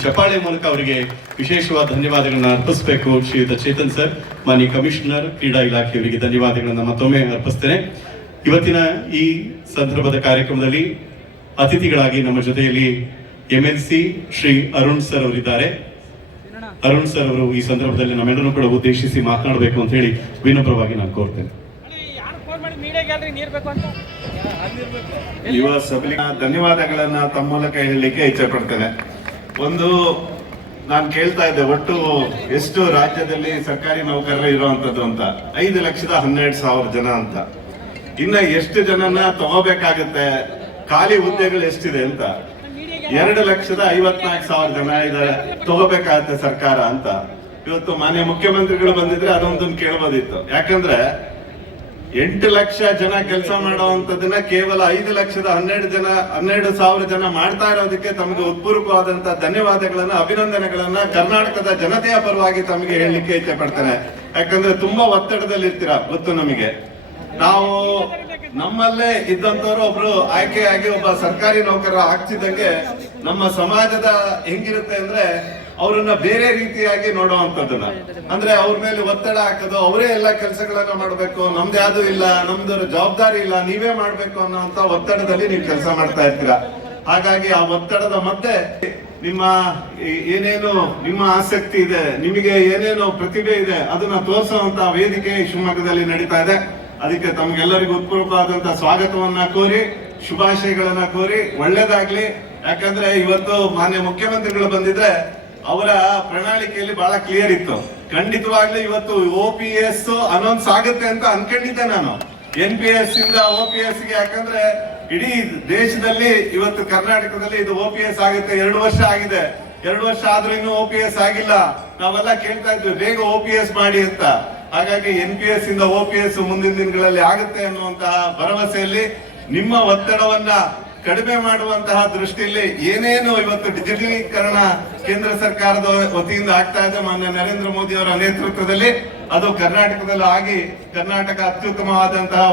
ಚಪ್ಪಾಳೆ ಮೂಲಕ ಅವರಿಗೆ ವಿಶೇಷವಾದ ಧನ್ಯವಾದಗಳನ್ನು ಅರ್ಪಿಸಬೇಕು. ಶ್ರೀಯುತ ಚೇತನ್ ಸರ್, ಮಾನ್ಯ ಕಮಿಷನರ್, ಕ್ರೀಡಾ ಇಲಾಖೆಯವರಿಗೆ ಧನ್ಯವಾದಗಳನ್ನು ಮತ್ತೊಮ್ಮೆ ಅರ್ಪಿಸ್ತೇನೆ. ಇವತ್ತಿನ ಈ ಸಂದರ್ಭದ ಕಾರ್ಯಕ್ರಮದಲ್ಲಿ ಅತಿಥಿಗಳಾಗಿ ನಮ್ಮ ಜೊತೆಯಲ್ಲಿ M L C Shri Arun sir ಅವರಿದ್ದಾರೆ. ಅರುಣ್ ಸರ್ ಅವರು ಈ ಸಂದರ್ಭದಲ್ಲಿ ನಮ್ಮೆಲ್ಲರೂ ಕೂಡ ಉದ್ದೇಶಿಸಿ ಮಾತನಾಡಬೇಕು ಅಂತ ಹೇಳಿ ವಿನಮ್ರವಾಗಿ ನಾನು ಕೋರ್ತೇನೆ. ಯುವ ಸಬಲಿ ಧನ್ಯವಾದಗಳನ್ನ ತಮ್ಮ ಮೂಲಕ ಹೇಳಲಿಕ್ಕೆ ಇಚ್ಛೆ ಪಡ್ತೇನೆ. ಒಂದು ನಾನು ಕೇಳ್ತಾ ಇದ್ದೆ, ಒಟ್ಟು ಎಷ್ಟು ರಾಜ್ಯದಲ್ಲಿ ಸರ್ಕಾರಿ ನೌಕರರು ಇರುವಂತದ್ದು ಅಂತ? ಐದು ಲಕ್ಷದ ಹನ್ನೆರಡು ಸಾವಿರ ಜನ ಅಂತ. ಇನ್ನ ಎಷ್ಟು ಜನನ ತಗೋಬೇಕಾಗತ್ತೆ? ಖಾಲಿ ಹುದ್ದೆಗಳು ಎಷ್ಟಿದೆ ಅಂತ? ಎರಡು ಲಕ್ಷದ ಐವತ್ನಾಲ್ಕು ಸಾವಿರ ಜನ ಇದ್ದಾರೆ ತಗೋಬೇಕಾಗತ್ತೆ ಸರ್ಕಾರ ಅಂತ. ಇವತ್ತು ಮಾನ್ಯ ಮುಖ್ಯಮಂತ್ರಿಗಳು ಬಂದಿದ್ರೆ ಅದೊಂದನ್ನು ಕೇಳ್ಬೋದಿತ್ತು. ಯಾಕಂದ್ರೆ ಎಂಟು ಲಕ್ಷ ಜನ ಕೆಲಸ ಮಾಡುವಂತದನ್ನ ಕೇವಲ ಐದು ಲಕ್ಷದ ಹನ್ನೆರಡು ಜನ, ಹನ್ನೆರಡು ಸಾವಿರ ಜನ ಮಾಡ್ತಾ ಇರೋದಕ್ಕೆ ತಮಗೆ ಉತ್ಪೂರ್ವಕವಾದಂತಹ ಧನ್ಯವಾದಗಳನ್ನ, ಅಭಿನಂದನೆಗಳನ್ನ ಕರ್ನಾಟಕದ ಜನತೆಯ ಪರವಾಗಿ ತಮಗೆ ಹೇಳಲಿಕ್ಕೆ ಇಚ್ಛೆ ಪಡ್ತೇನೆ. ಯಾಕಂದ್ರೆ ತುಂಬಾ ಒತ್ತಡದಲ್ಲಿ ಇರ್ತೀರಾ ಗೊತ್ತು ನಮಗೆ? ನಾವು ನಮ್ಮಲ್ಲೇ ಇದ್ದಂತವ್ರು ಒಬ್ರು ಆಯ್ಕೆಯಾಗಿ ಒಬ್ಬ ಸರ್ಕಾರಿ ನೌಕರ ಆಗ್ತಿದ್ದಂಗೆ ನಮ್ಮ ಸಮಾಜದ ಹೆಂಗಿರುತ್ತೆ ಅಂದ್ರೆ ಅವರನ್ನ ಬೇರೆ ರೀತಿಯಾಗಿ ನೋಡುವಂತದ್ದನ್ನ ಅಂದ್ರೆ ಅವ್ರ ಮೇಲೆ ಒತ್ತಡ ಹಾಕೋದು, ಅವರೇ ಎಲ್ಲ ಕೆಲಸಗಳನ್ನ ಮಾಡ್ಬೇಕು, ನಮ್ದು ಯಾವ್ದು ಇಲ್ಲ, ನಮ್ದು ಜವಾಬ್ದಾರಿ ಇಲ್ಲ, ನೀವೇ ಮಾಡ್ಬೇಕು ಅನ್ನೋಂತ ಒತ್ತಡದಲ್ಲಿ ನೀವು ಕೆಲಸ ಮಾಡ್ತಾ ಇರ್ತೀರಾ? ಹಾಗಾಗಿ ಆ ಒತ್ತಡದ ಮಧ್ಯೆ ನಿಮ್ಮ ಏನೇನು ನಿಮ್ಮ ಆಸಕ್ತಿ ಇದೆ, ನಿಮಗೆ ಏನೇನು ಪ್ರತಿಭೆ ಇದೆ, ಅದನ್ನ ತೋರಿಸುವಂತ ವೇದಿಕೆ ಶಿವಮೊಗ್ಗದಲ್ಲಿ ನಡೀತಾ ಇದೆ. ಅದಕ್ಕೆ ತಮ್ಗೆಲ್ಲರಿಗೂ ಉತ್ಪೂರ್ವವಾದಂತ ಸ್ವಾಗತವನ್ನ ಕೋರಿ, ಶುಭಾಶಯಗಳನ್ನ ಕೋರಿ, ಒಳ್ಳೇದಾಗ್ಲಿ. ಯಾಕಂದ್ರೆ ಇವತ್ತು ಮಾನ್ಯ ಮುಖ್ಯಮಂತ್ರಿಗಳು ಬಂದಿದ್ರೆ ಅವರ ಪ್ರಣಾಳಿಕೆಯಲ್ಲಿ ಬಹಳ ಕ್ಲಿಯರ್ ಇತ್ತು. ಖಂಡಿತವಾಗ್ಲೂ ಇವತ್ತು ಒ ಪಿ ಎಸ್ ಅನೌನ್ಸ್ ಆಗುತ್ತೆ ಅಂತ ಅನ್ಕೊಂಡಿದ್ದೆ ನಾನು. ಎನ್ ಪಿ ಎಸ್ ಇಂದ ಒ ಪಿ ಎಸ್ಗೆ ಯಾಕಂದ್ರೆ ಇಡೀ ದೇಶದಲ್ಲಿ ಇವತ್ತು ಕರ್ನಾಟಕದಲ್ಲಿ ಇದು ಒ ಪಿ ಎಸ್ ಆಗುತ್ತೆ. ಎರಡು ವರ್ಷ ಆಗಿದೆ. ಎರಡು ವರ್ಷ ಆದ್ರೂ ಇನ್ನೂ ಒ ಪಿ ಎಸ್ ಆಗಿಲ್ಲ. ನಾವೆಲ್ಲ ಕೇಳ್ತಾ ಇದ್ವಿ, ಬೇಗ ಒ ಪಿ ಎಸ್ ಮಾಡಿ ಅಂತ. ಹಾಗಾಗಿ ಎನ್ ಪಿ ಎಸ್ ಇಂದ ಒ ಪಿ ಎಸ್ ಮುಂದಿನ ದಿನಗಳಲ್ಲಿ ಆಗುತ್ತೆ ಅನ್ನುವಂತಹ ಭರವಸೆಯಲ್ಲಿ ನಿಮ್ಮ ಒತ್ತಡವನ್ನ ಕಡಿಮೆ ಮಾಡುವಂತಹ ದೃಷ್ಟಿಯಲ್ಲಿ ಏನೇನು ಇವತ್ತು ಡಿಜಿಟಲೀಕರಣ ಕೇಂದ್ರ ಸರ್ಕಾರದ ವತಿಯಿಂದ ಆಗ್ತಾ ಇದೆ, ಮಾನ್ಯ ನರೇಂದ್ರ ಮೋದಿ ಅವರ ನೇತೃತ್ವದಲ್ಲಿ. ಅದು ಕರ್ನಾಟಕದಲ್ಲಿ ಆಗಿ ಕರ್ನಾಟಕ ಅತ್ಯುತ್ತಮವಾದಂತಹ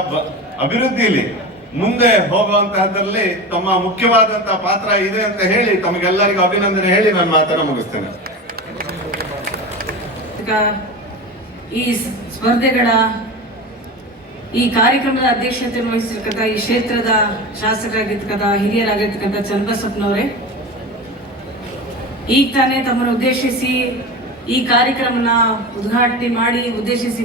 ಅಭಿವೃದ್ಧಿಯಲ್ಲಿ ಮುಂದೆ ಹೋಗುವಂತಹದ್ರಲ್ಲಿ ತಮ್ಮ ಮುಖ್ಯವಾದಂತಹ ಪಾತ್ರ ಇದೆ ಅಂತ ಹೇಳಿ ತಮಗೆಲ್ಲರಿಗೂ ಅಭಿನಂದನೆ ಹೇಳಿ ನಾನು ಮಾತನ್ನ ಮುಗಿಸ್ತೇನೆ. ಈ ಸ್ಪರ್ಧೆಗಳ ಈ ಕಾರ್ಯಕ್ರಮದ ಅಧ್ಯಕ್ಷತೆ ವಹಿಸಿರ್ತಕ್ಕಂಥ ಈ ಕ್ಷೇತ್ರದ ಶಾಸಕರಾಗಿರ್ತಕ್ಕಂಥ ಹಿರಿಯರಾಗಿರ್ತಕ್ಕಂಥ ಚನ್ನಬಸಪ್ಪನವರೇ ಈಗ ತಾನೇ ತಮ್ಮನ್ನು ಉದ್ದೇಶಿಸಿ ಈ ಕಾರ್ಯಕ್ರಮನ ಉದ್ಘಾಟನೆ ಮಾಡಿ, ಉದ್ದೇಶಿಸಿ